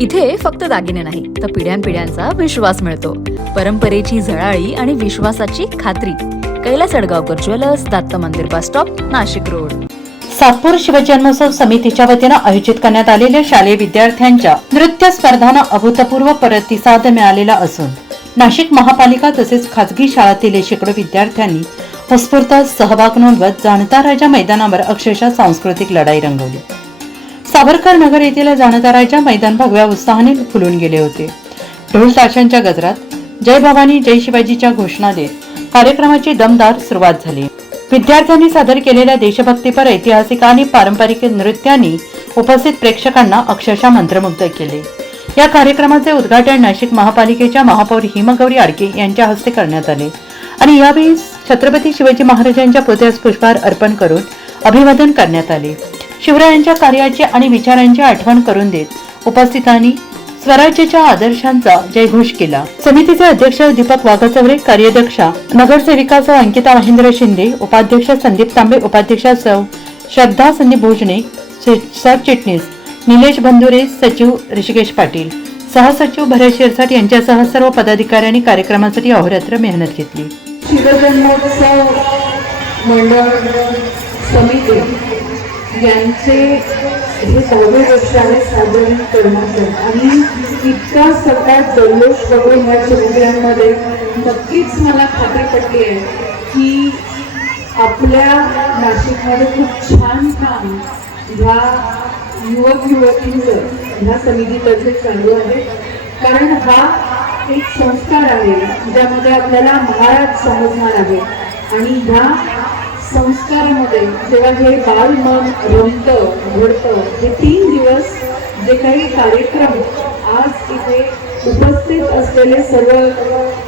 इथे फक्त दागिने नाही तर पिढ्यानपिढ्यांचा विश्वास मिळतो. परंपरेची झळाळी आणि विश्वासाची खात्री. Kailas Adgaonkar jewellers Datta Mandir bus stop Nashik road. Satpur Shivjanmotsav समितीच्या वतीनं आयोजित करण्यात आलेल्या शालेय विद्यार्थ्यांच्या नृत्य स्पर्धांना अभूतपूर्व प्रतिसाद मिळालेला असून नाशिक महापालिका तसेच खाजगी शाळातील शेकडो विद्यार्थ्यांनी उत्स्फूर्त सहभाग नोंदवत जाणता राजा मैदानावर अक्षरशः सांस्कृतिक लढाई रंगवली. सावरकर नगर येथील जाणता मैदान भगव्या उत्साहाने फुलून गेले होते. ढोल ताशांच्या गजरात जय भवानी जय शिवाजीच्या घोषणा देत कार्यक्रमाची दमदार सुरुवात झाली. विद्यार्थ्यांनी सादर केलेल्या देशभक्तीपर ऐतिहासिक आणि पारंपरिक नृत्यांनी उपस्थित प्रेक्षकांना अक्षरशः मंत्रमुग्ध केले. या कार्यक्रमाचे उद्घाटन नाशिक महापालिकेच्या महापौर हिमगौरी आडके यांच्या हस्ते करण्यात आले. आणि यावेळी छत्रपती शिवाजी महाराजांच्या पुतळ्यास पुष्पहार अर्पण करून अभिवादन करण्यात आले. शिवरायांच्या कार्याची आणि विचारांची आठवण करून देत उपस्थितांनी स्वराज्याच्या आदर्शांचा जयघोष केला. समितीचे अध्यक्ष दीपक वाघचौरे कार्याध्यक्षा नगरसेविका सौ अंकिता महेंद्र शिंदे उपाध्यक्ष संदीप तांबे उपाध्यक्ष सौ श्रद्धा संदीप भोजने सरचिटणीस निलेश बंधुरे सचिव ऋषिकेश पाटील सहसचिव भरत शिरसाट यांच्यासह सर्व पदाधिकाऱ्यांनी कार्यक्रमासाठी अहोरात्र मेहनत घेतली. शिवजन्मोत्सव मंडळ समिती यांचे हे दहावे वर्ष आहे साजरे आणि इतका सगळा जल्लोष बघून ह्या चिमुकल्यांमध्ये नक्कीच मला खात्री पटली आहे की आपल्या नाशिकमध्ये खूप छान काम ह्या युवक युवतींचं ह्या समितीतर्फे चालू आहे. कारण हा एक संस्कार आहे ज्यामध्ये आपल्याला महाराज समजणार आहे. आणि ह्या संस्कारामध्ये जेव्हा हे बाल मन रमतं घडतं हे तीन दिवस जे काही कार्यक्रम आज इथे उपस्थित असलेले सर्व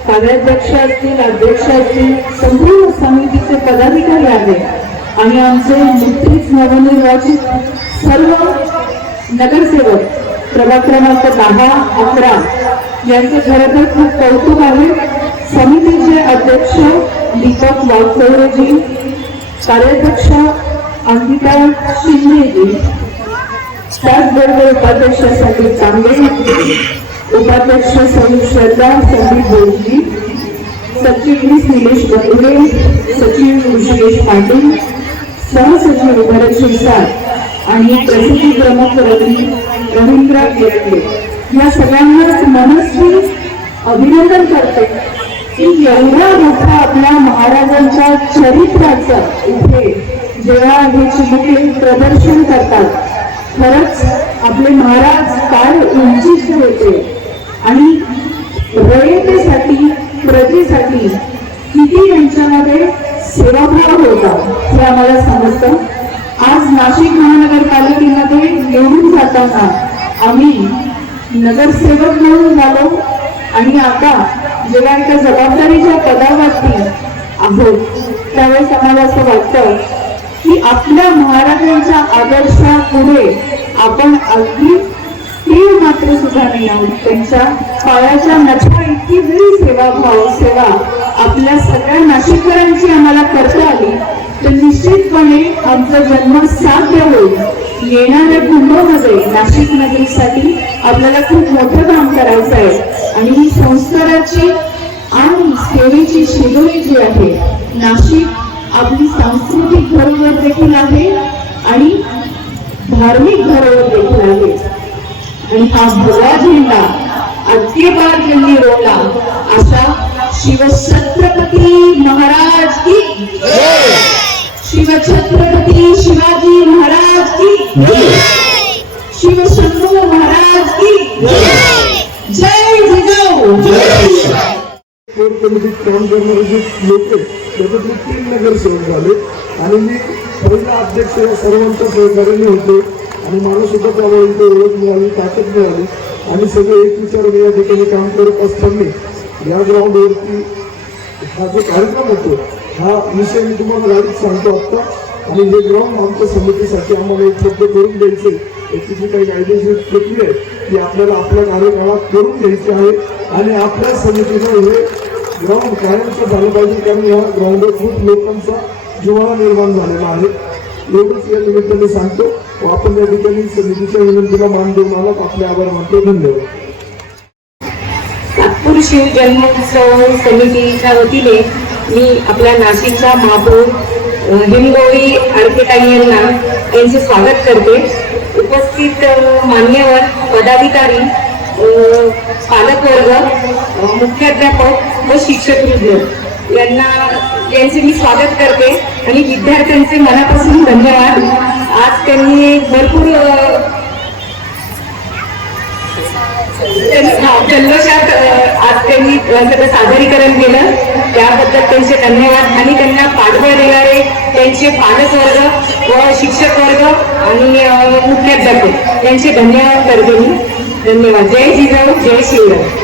कार्याध्यक्ष असतील अध्यक्ष असतील संपूर्ण समितीचे पदाधिकारी आहेत. आणि आमचे नुकतीच नवनिर्वाचित सर्व नगरसेवक प्रभाग क्रमांक दहा अकरा यांचे खरं तर खूप कौतुक आहे. समितीचे अध्यक्ष दीपक वागचौरेजी कार्याध्यक्ष अंकिता शिंदेजी. त्याचबरोबर उपाध्यक्ष संदीप तांबे उपाध्यक्ष संदीप श्रद्धा संदीप बोलजी सचिव निलेश बंडुरे सचिव ऋषिकेश पाटील. सहसचिव भरत शिरसाट आणि प्रसिद्धी प्रमुख रवी रवींद्र गिरटे या सगळ्यांनाच मनस्वी अभिनंदन करते. की एवढा मोठं आपल्या महाराजांच्या चरित्राचं इथे जेव्हा हे चिमुकले प्रदर्शन करतात खरंच आपले महाराज काय उंचीचे होते आणि रयतेसाठी प्रजेसाठी किती यांच्यामध्ये सेवाभाव होता हे आम्हाला समजतं. आज नाशिक महानगरपालिकेमध्ये निवडून जाताना आम्ही नगरसेवक म्हणून झालो आणि आता जेव्हा एका जबाबदारीच्या पदावरती आहोत. त्यावेळेस आम्हाला असं वाटतं की आपल्या महाराजांच्या आदर्शापुढे आपण अगदी तीळ मात्र सुद्धा नाही आहोत. त्यांच्या पायाच्या नछा इतकी जरी सेवाभाव सेवा आपल्या सगळ्या नाशिककरांची आम्हाला करता आली तर निश्चितपणे आमचा जन्म साध्य होईल. येणाऱ्या कुंभमध्ये नाशिक नगरीसाठी आपल्याला खूप मोठं काम करायचं आहे. आणि ही संस्काराची आणि सेवेची शिदोरी जी आहे नाशिक आपली सांस्कृतिक धरोहर देखील आहे आणि धार्मिक धरोहर देखील आहे. आणि हा भगवा झेंडा अगदी बार ज्यांनी रोवला अशा शिवछत्रपती महाराज की शिवछत्रपती शिवाजी महाराज की शिवशंभू महाराज की कोर काम करणारे जे लोक आहेत त्याच्यातले तीन नगरसेवक झाले. आणि मी पहिला अध्यक्ष या सर्वांच्या सहकार्याने होतो. आणि मला सुद्धा त्यामुळे इथे ओळख मिळाली ताकद मिळाली. आणि सगळे एक विचार या ठिकाणी काम करत असताना या ग्राउंडवरती हा जो कार्यक्रम होतो हा विषय मी तुम्हाला गाडीत सांगतो आत्ता. आणि हे ग्राउंड आमच्या समितीसाठी आम्हाला उपलब्ध करून द्यायचे याची जी काही कायदेशीर प्रक्रिया आहे ती आपल्याला आपल्या कार्यकाळात करून घ्यायची आहे. आणि आपल्या समितीने हे ग्राउंड कायमचं झालं पाहिजे कारण या ग्राउंडवर खूप लोकांचा जिव्हाळा निर्माण झालेला आहे. एवढंच या निमित्ताने सांगतो. आपण या ठिकाणी समितीच्या विनंतीला मान देऊन आलात आपले आभार मानतो. धन्यवाद. नागपूर शिव जन्मोत्सव समितीच्या वतीने मी आपल्या नाशिकच्या महापौर अ, हिमगौरी यांना यांचे स्वागत करते. उपस्थित मान्यवर पदाधिकारी पालकवर्ग मुख्याध्यापक व शिक्षक वृंद. यांना यांचे मी स्वागत करते. आणि विद्यार्थ्यांचे मनापासून धन्यवाद. आज त्यांनी भरपूर हा, जल्लोषात आज त्यांनी सगळं सादरीकरण केलं. त्याबद्दल त्यांचे धन्यवाद. आणि त्यांना पाठबळ देणारे त्यांचे पालकवर्ग व शिक्षक वर्ग आणि मुख्याध्यापक यांचे धन्यवाद करते मी. धन्यवाद. जय जिजाऊ जय शिवराय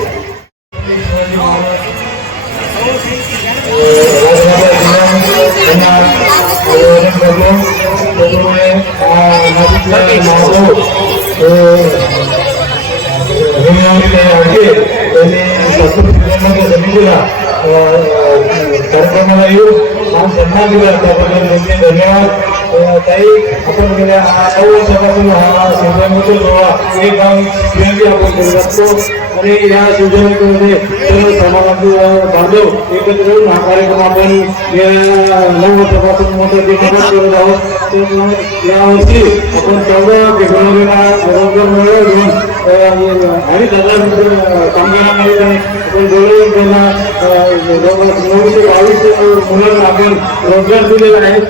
कार्यक्रमाला येऊन हा सन्मान दिला त्याबद्दल त्यांचे धन्यवाद अ, ताई आपण गेल्या नऊ वर्षापासून हा शिवजयंती सोहळा एक गाव शिवजयंती आपण करत असतो आणि या शिवजयंतीमध्ये सर्व समाजातील बांधव एकत्र येऊन हा कार्यक्रम आपण या नऊ वर्षापासून मोठ्या दिवसात करत आहोत तर यावर्षी आपण चौदा फेब्रुवारीला रोजगार मेळावा घेऊन अ, अडीच हजार रुपये आपण बोलवून त्यांना अ, जवळपास नऊशे बावीस मुलांना आपण रोजगार दिलेला आहे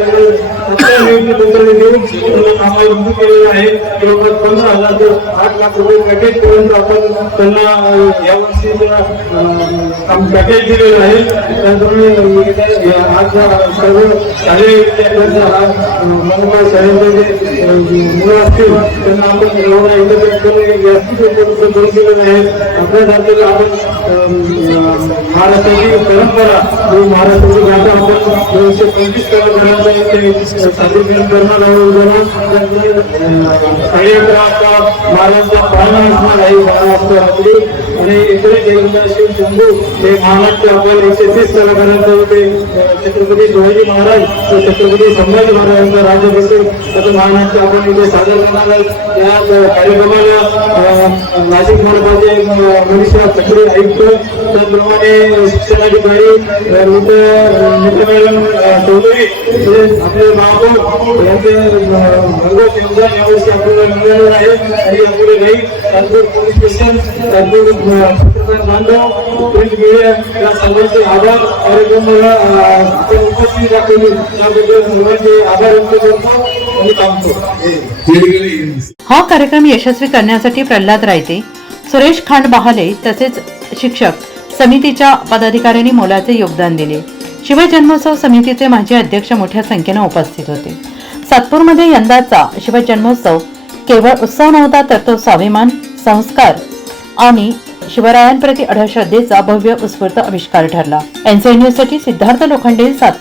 रुजू केलेलं आहे जवळपास पंधरा हजार ते आठ लाख रुपये पॅकेज पर्यंत आपण त्यांना यावर्षी काम पॅकेज दिलेलं आहे त्यामुळे आज सर्व शालेय विद्यार्थ्यांना मुलं असतील त्यांना आपण एवढा एकत्रित करून दिलेलं आहे आपल्यासारखेला आपण महाराष्ट्राची परंपरा जो महाराष्ट्राची भाषा आपण दोनशे पंचवीस कलाकारांचा साडेअकरा वाजता महाराजचा पाळणा असणार आहे बारा वाजता रात्री आणि इकडे देवेंद्र शिव शंभू हे महाराष्ट्र आपण एकशे तीस कलाकारांचा होते. छत्रपती शिवाजी महाराज व छत्रपती संभाजी महाराजांचा राज्याभिषेक त्याचं महाराष्ट्र आपण इथे सादर करणार आहोत. या कार्यक्रमाला नाशिक मनपाचे मनीषा चक्रे आयुक्त त्याचप्रमाणे शिक्षणाधिकारी अ, मित्र मित्र मॅडम चौधरी आपले महापौर यांचे अ, भरघोस योगदान यावर्षी आपल्याला मिळालेलं आहे. आणि आपले नाही ताजपूर पोलीस स्टेशन ताजपूर सर्वांचे आभार. कार्यक्रमाला उपस्थित दाखवली त्याबद्दल सर्वांचे आभार व्यक्त करतो आणि थांबतो हा कार्यक्रम यशस्वी करण्यासाठी प्रल्हाद रायते सुरेश खांड बहाले तसेच शिक्षक समितीच्या पदाधिकाऱ्यांनी मोलाचे योगदान दिले. शिवजन्मोत्सव समितीचे माजी अध्यक्ष मोठ्या संख्येने उपस्थित होते. सातपूरमध्ये यंदाचा शिवजन्मोत्सव केवळ उत्सव नव्हता तर तो स्वाभिमान संस्कार आणि शिवरायांप्रती अढळ श्रद्धेचा भव्य उत्स्फूर्त आविष्कार ठरला. एनसीएन न्यूजसाठी सिद्धार्थ लोखंडे सातपूर